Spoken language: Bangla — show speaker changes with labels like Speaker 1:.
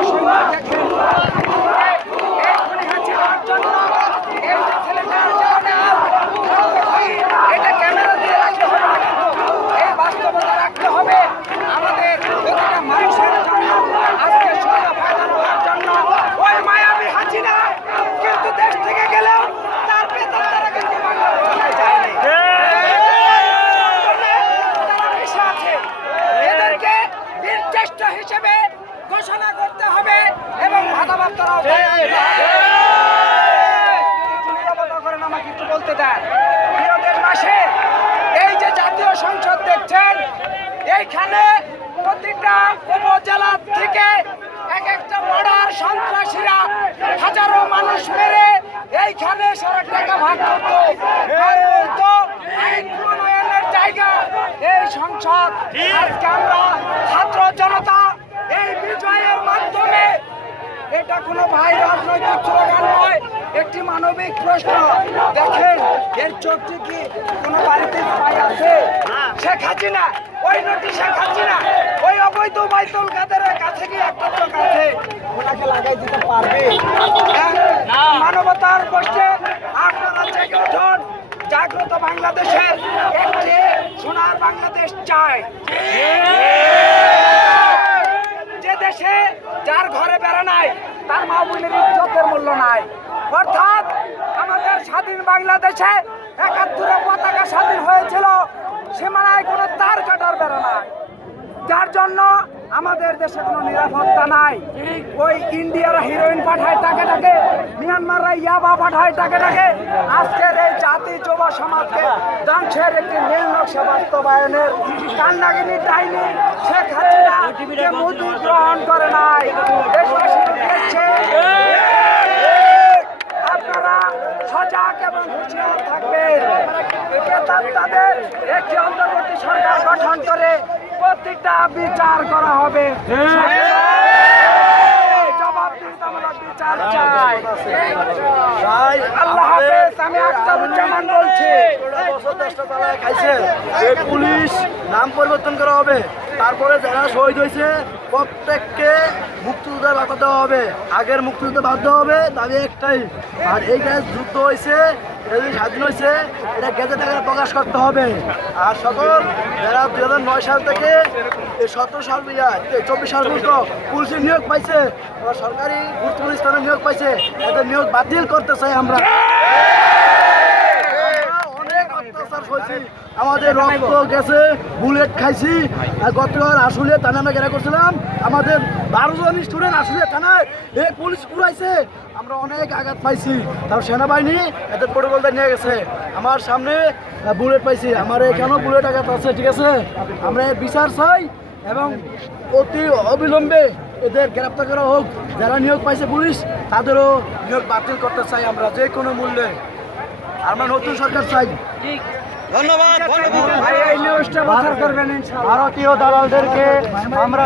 Speaker 1: সৈন্য দেখেন এই খুনি হাসিনার জন্য এই যে ছেলেটার জীবনে এটা ক্যামেরা দিয়ে রাখতে হবে না কিন্তু এই বাস্তবতা রাখতে হবে আমাদের প্রতিটা মানুষের জন্য আজকে সোজা ফায়দা নেওয়ার জন্য ওই মায়াবী হাসিনা কিন্তু দেশ থেকে গেলেও তার বেতন তারা কিন্তু বাংলাদেশে যায়নি তারা মিশে আছে এদেরকে বীর জ্যেষ্ঠ হিসেবে ঘোষণা করতে হবে এই যে জাতীয় সংসদ দেখছেন এইখানে প্রতিটা উপজেলা থেকে এক একটা মর্ডার সন্ত্রাসীরা হাজারো মানুষ মেরে এইখানে সারা টাকা ভাগ জায়গা এই সংসদ, আজকে আমরা ছাত্র জনতা এটা কোনো ভাই রাজনৈতিক স্লোগান নয় একটি মানবিক প্রশ্ন। দেখেন এর চোখটি কি কোনো বাড়িতে স্পাই আছে? শেখ হাসিনা ওই নটি শেখ হাসিনা ওই অবৈধ বাইতুল কাদেরের কাছে কি একটা চোখ আছে। ওনাকে লাগাই দিতে পারবে? হ্যাঁ? মানবতার কষ্টে আপনারা জেগে উঠুন জাগ্রত বাংলাদেশের একটি সোনার বাংলাদেশ চায় যে দেশে যার ঘরে বেড়া নাই মা বোনের ইজ্জতের মূল্য নাই। অর্থাৎ আমাদের স্বাধীন বাংলাদেশে একাত্তরে পতাকা স্বাধীন হয়েছিল সীমানায় কোনো তার কাটার বেড়া নাই। যার জন্য আমাদের দেশে কোনো নিরাপত্তা নাই। ওই ইন্ডিয়ার হিরোইন পাঠায় টাকে টাকে মিয়ানমাররা ইয়াবা পাঠায় টাকে টাকে আজকের এই জাতি যুব সমাজকে ধ্বংসের একটি নীল নকশা বাস্তবায়নের কান্নাগিনী ডাইনি শেখ হাসিনা মোদী গ্রহণ করে নাই। সজাগ গঠন করে বিচার করা হবে। বিচার
Speaker 2: পুলিশ নাম পরিবর্তন করা হবে। তারপরে যারা শহীদ হয়েছে, প্রত্যেককে মুক্তিযুদ্ধে দেওয়া হবে। আগের মুক্তি দিতে বাধ্য হবে, দাবি একটাই। আর এই গ্যাস যুদ্ধ হয়েছে এটা স্বাধীন হয়েছে এটা গেজে থেকে প্রকাশ করতে হবে। আর সকল যারা দুই হাজার নয় সাল থেকে সতেরো সাল চব্বিশ সাল পর্যন্ত পুলিশের নিয়োগ পাইছে সরকারি গুরুত্বপূর্ণ স্থানে নিয়োগ পাইছে, এদের নিয়োগ বাতিল করতে চাই আমরা অনেক অত্যাচার হয়েছি আমাদের রক্ত গেছে, বুলেট খাইছি, আর গতকাল আসলে থানা আমরা ঘেরা করছিলাম। আমাদের বারো জন স্টুডেন্ট আসলে থানায় এ পুলিশ পুরাইছে আমরা অনেক আঘাত পাইছি। তার সেনাবাহিনী এদের প্রোটোকলটা নিয়ে গেছে। আমার সামনে বুলেট পাইছি। আমার এখানেও বুলেট আঘাত আছে, ঠিক আছে? আমরা বিচার চাই এবং অতি অবিলম্বে এদের গ্রেপ্তার করা হোক। যারা নিয়োগ পাইছে পুলিশ, তাদেরও নিয়োগ বাতিল করতে চাই আমরা। যে কোনো মূল্যে। আমরা নতুন সরকার চাই।
Speaker 1: ভাই এই নিউজটা প্রচার করবেন ইনশাআল্লাহ।
Speaker 2: ভারতীয় দালালদেরকে আমরা